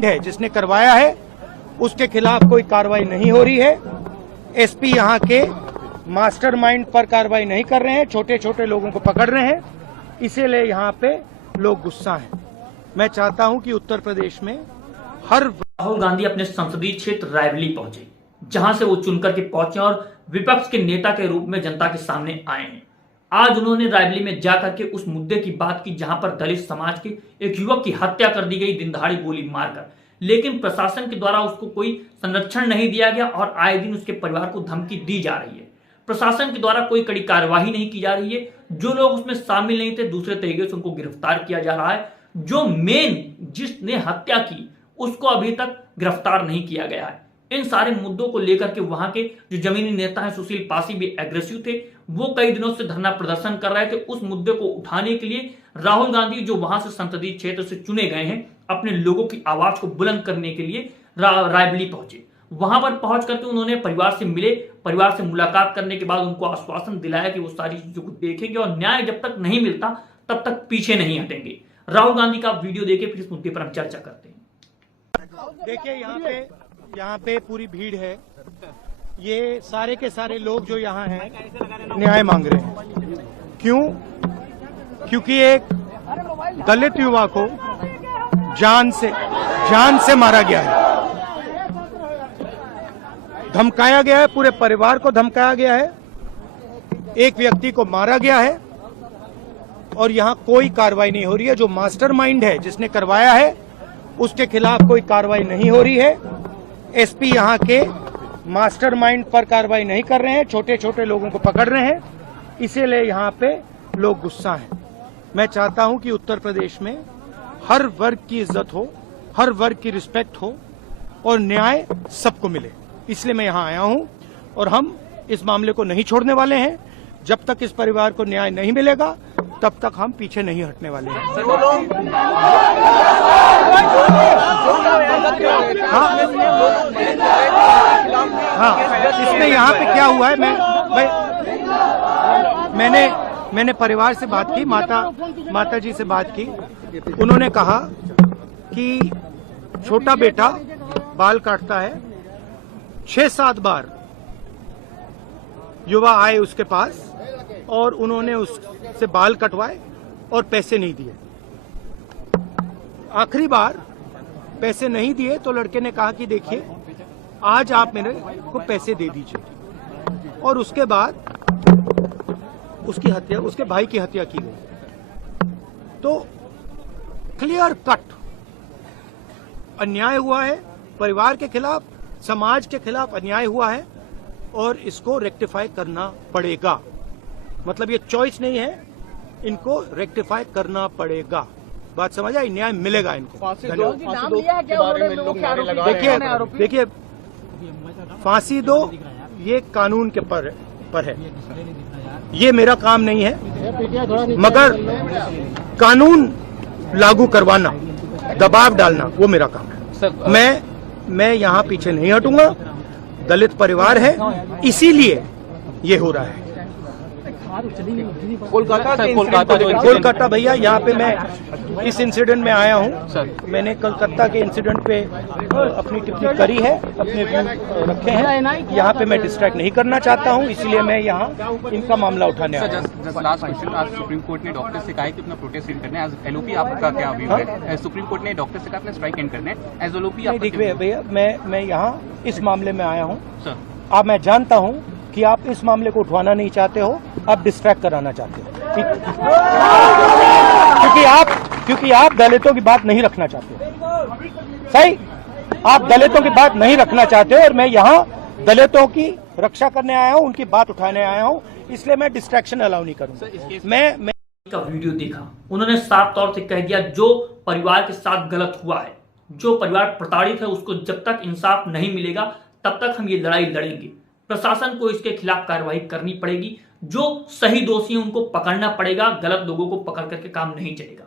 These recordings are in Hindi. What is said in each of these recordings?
है जिसने करवाया है उसके खिलाफ कोई कार्रवाई नहीं हो रही है। एसपी यहाँ के मास्टरमाइंड पर कार्रवाई नहीं कर रहे हैं, छोटे छोटे लोगों को पकड़ रहे हैं, इसीलिए यहाँ पे लोग गुस्सा हैं। मैं चाहता हूं कि उत्तर प्रदेश में हर राहुल गांधी अपने संसदीय क्षेत्र रायबरेली पहुंचे, जहां से वो चुनकर के पहुंचे और विपक्ष के नेता के रूप में जनता के सामने आए हैं। आज उन्होंने रायबरेली में जाकर के उस मुद्दे की बात की जहां पर दलित समाज के एक युवक की हत्या कर दी गई दिन दहाड़ी गोली मारकर, लेकिन प्रशासन के द्वारा उसको कोई संरक्षण नहीं दिया गया और आए दिन उसके परिवार को धमकी दी जा रही है। प्रशासन के द्वारा कोई कड़ी कार्यवाही नहीं की जा रही है। जो लोग उसमें शामिल नहीं थे दूसरे तरीके से उनको गिरफ्तार किया जा रहा है। जो मेन जिसने हत्या की उसको अभी तक गिरफ्तार नहीं किया गया है। इन सारे मुद्दों को लेकर के वहां के जो जमीनी नेता हैं सुशील पासी भी एग्रेसिव थे, वो कई दिनों से धरना प्रदर्शन कर रहे थे। उस मुद्दे को उठाने के लिए राहुल गांधी जो वहां से संसदीय क्षेत्र से चुने गए हैं, अपने लोगों की आवाज को बुलंद करने के लिए रायबरेली पहुंचे। वहां पर पहुंच करके उन्होंने परिवार से मिले, परिवार से मुलाकात करने के बाद उनको आश्वासन दिलाया कि वो सारी चीजों को देखेंगे और न्याय जब तक नहीं मिलता तब तक पीछे नहीं हटेंगे। राहुल गांधी का वीडियो देखे फिर इस मुद्दे पर हम चर्चा करते हैं। देखिए यहाँ पे पूरी भीड़ है। ये सारे के सारे लोग जो यहाँ हैं न्याय मांग रहे हैं। क्यों? क्योंकि एक दलित युवा को जान से मारा गया है, धमकाया गया है, पूरे परिवार को धमकाया गया है, एक व्यक्ति को मारा गया है और यहाँ कोई कार्रवाई नहीं हो रही है। जो मास्टरमाइंड है जिसने करवाया है उसके खिलाफ कोई कार्रवाई नहीं हो रही है। एसपी यहाँ के मास्टरमाइंड पर कार्रवाई नहीं कर रहे हैं, छोटे छोटे लोगों को पकड़ रहे हैं, इसीलिए यहाँ पे लोग गुस्सा हैं। मैं चाहता हूं कि उत्तर प्रदेश में हर वर्ग की इज्जत हो, हर वर्ग की रिस्पेक्ट हो और न्याय सबको मिले, इसलिए मैं यहाँ आया हूं और हम इस मामले को नहीं छोड़ने वाले हैं। जब तक इस परिवार को न्याय नहीं मिलेगा तब तक हम पीछे नहीं हटने वाले हैं। इसमें यहाँ पे क्या हुआ है, मैंने परिवार से बात की, माता जी से बात की। उन्होंने कहा कि छोटा बेटा बाल काटता है, 6-7 बार युवा आए उसके पास और उन्होंने उससे बाल कटवाए और पैसे नहीं दिए। आखिरी बार पैसे नहीं दिए तो लड़के ने कहा कि देखिए आज आप मेरे को पैसे दे दीजिए, और उसके बाद उसके भाई की हत्या की गई। तो क्लियर कट अन्याय हुआ है, परिवार के खिलाफ, समाज के खिलाफ अन्याय हुआ है और इसको रेक्टिफाई करना पड़ेगा। मतलब ये चॉइस नहीं है, इनको रेक्टिफाई करना पड़ेगा। बात समझ आई? न्याय मिलेगा इनको। देखिए फांसी दो ये कानून के पर है, ये मेरा काम नहीं है, मगर कानून लागू करवाना, दबाव डालना वो मेरा काम है। मैं यहाँ पीछे नहीं हटूंगा। दलित परिवार है इसीलिए ये हो रहा है। कोलकाता भैया, यहाँ पे मैं इस इंसिडेंट में आया हूँ। मैंने कोलकाता के इंसिडेंट पे अपनी टिप्पणी करी है, अपने व्यू रखे हैं। यहाँ पे मैं डिस्ट्रैक्ट नहीं करना चाहता हूँ, इसलिए मैं यहाँ इनका मामला उठाने आया हूँ। लास्ट क्वेश्चन, आज सुप्रीम कोर्ट ने डॉक्टर से कहा है कि अपना प्रोटेस्ट एंड करना है। एज एलओपी आपका क्या व्यू है? सुप्रीम कोर्ट ने डॉक्टर से कहा अपना स्ट्राइक एंड करना है। एज एलओपी देखिए भैया, मैं यहाँ इस मामले में आया हूँ। अब मैं जानता हूँ कि आप इस मामले को उठवाना नहीं चाहते हो, आप डिस्ट्रैक्ट कराना चाहते हो, क्योंकि आप दलितों की बात नहीं रखना चाहते हो। सही, आप दलितों की बात नहीं रखना चाहते हो और मैं यहाँ दलितों की रक्षा करने आया हूँ, उनकी बात उठाने आया हूँ, इसलिए मैं डिस्ट्रैक्शन अलाउ नहीं करूंगा। मैं का वीडियो देखा, उन्होंने साफ तौर से कह दिया जो परिवार के साथ गलत हुआ है, जो परिवार प्रताड़ित है, उसको जब तक इंसाफ नहीं मिलेगा तब तक हम ये लड़ाई लड़ेंगे। प्रशासन को इसके खिलाफ कार्रवाई करनी पड़ेगी, जो सही दोषी हैं उनको पकड़ना पड़ेगा, गलत लोगों को पकड़ करके काम नहीं चलेगा।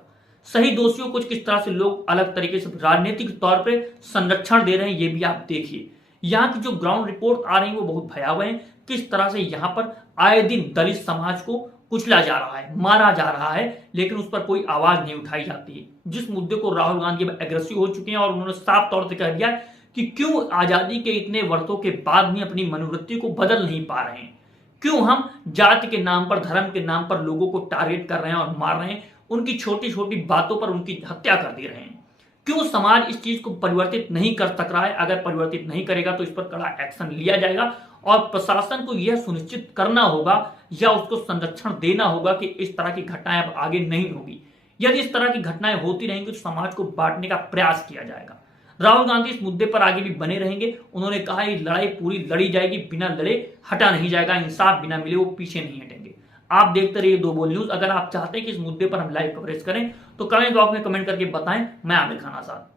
सही दोषियों को किस तरह से लोग अलग तरीके से राजनीतिक तौर पे संरक्षण दे रहे हैं, ये भी आप देखिए। यहाँ की जो ग्राउंड रिपोर्ट आ रही है वो बहुत भयावह है। किस तरह से यहाँ पर आए दिन दलित समाज को कुचला जा रहा है, मारा जा रहा है, लेकिन उस पर कोई आवाज नहीं उठाई जाती है। जिस मुद्दे को राहुल गांधी एग्रेसिव हो चुके हैं और उन्होंने साफ तौर से कह दिया कि क्यों आजादी के इतने वर्षों के बाद भी अपनी मनोवृत्ति को बदल नहीं पा रहे हैं, क्यों हम जाति के नाम पर, धर्म के नाम पर लोगों को टारगेट कर रहे हैं और मार रहे हैं, उनकी छोटी छोटी बातों पर उनकी हत्या कर दे रहे हैं, क्यों समाज इस चीज को परिवर्तित नहीं कर सक रहा है। अगर परिवर्तित नहीं करेगा तो इस पर कड़ा एक्शन लिया जाएगा और प्रशासन को यह सुनिश्चित करना होगा या उसको संरक्षण देना होगा कि इस तरह की घटनाएं अब आगे नहीं होगी। यदि इस तरह की घटनाएं होती रहेंगी तो समाज को बांटने का प्रयास किया जाएगा। राहुल गांधी इस मुद्दे पर आगे भी बने रहेंगे। उन्होंने कहा ये लड़ाई पूरी लड़ी जाएगी, बिना लड़े हटा नहीं जाएगा, इंसाफ बिना मिले वो पीछे नहीं हटेंगे। आप देखते रहिए दो बोल न्यूज। अगर आप चाहते हैं कि इस मुद्दे पर हम लाइव कवरेज करें तो कमेंट बॉक्स में कमेंट करके बताएं। मैं आमिर खान आजाद।